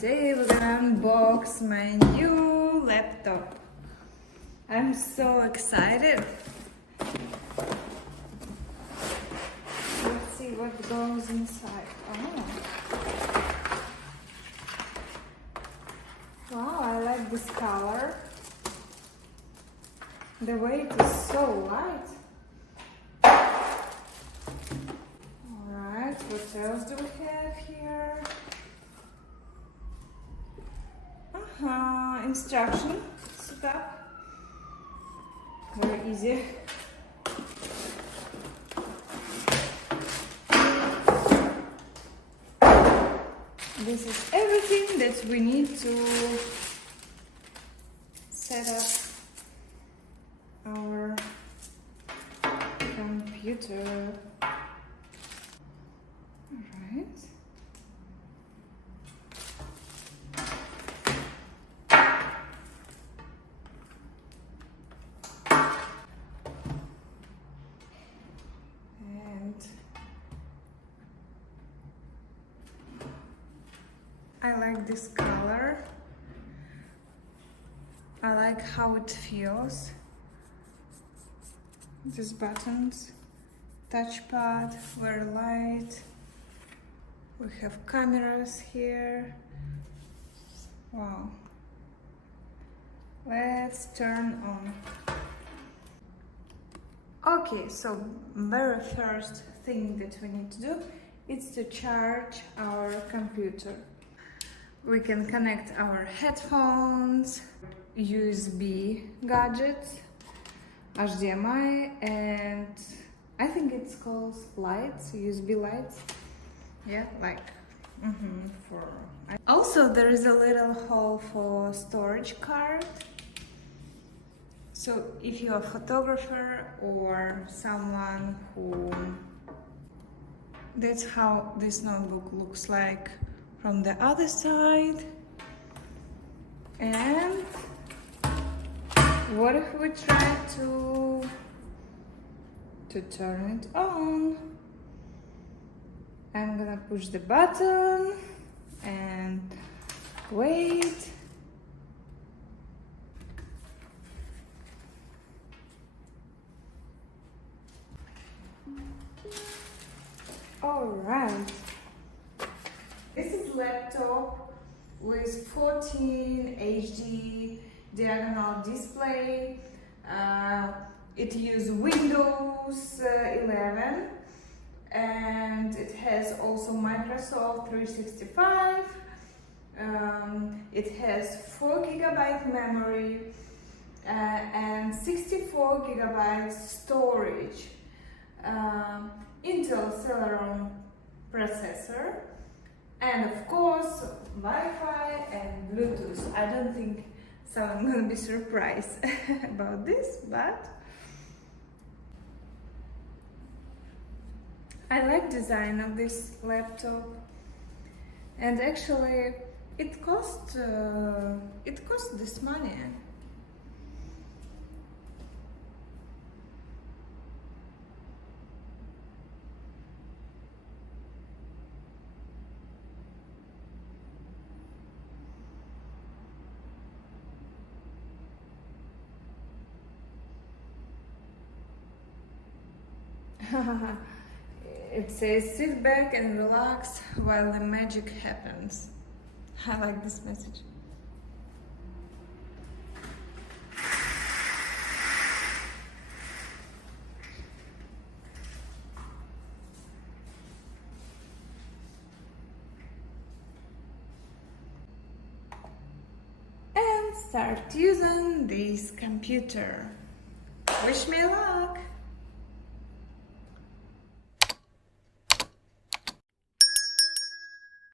Today we're gonna unbox my new laptop. I'm so excited. Let's see what goes inside. Oh. Wow, I like this color. The weight is so light. Alright, what else do we have here? Instruction setup. Very easy. This is everything that we need to set up our computer. Alright. I like this color. I like how it feels. These buttons, touchpad, very light. We have cameras here. Wow. Let's turn on. Okay, so very first thing that we need to do is to charge our computer. We can connect our headphones, USB gadgets, HDMI, and I think it's called lights, USB lights. Yeah, like for. Also, there is a little hole for storage card. So if you're a photographer or someone who, that's how this notebook looks like from the other side. And what if we try to turn it on? I'm gonna push the button and wait. All right. This is laptop with 14 HD diagonal display. It uses Windows 11 and it has also Microsoft 365. It has 4 GB memory and 64 GB storage. Intel Celeron processor. And of course, Wi-Fi and Bluetooth. I don't think someone's gonna be surprised about this, but I like design of this laptop. And actually, it cost this money. It says sit back and relax while the magic happens. I like this message. And start using this computer. Wish me luck!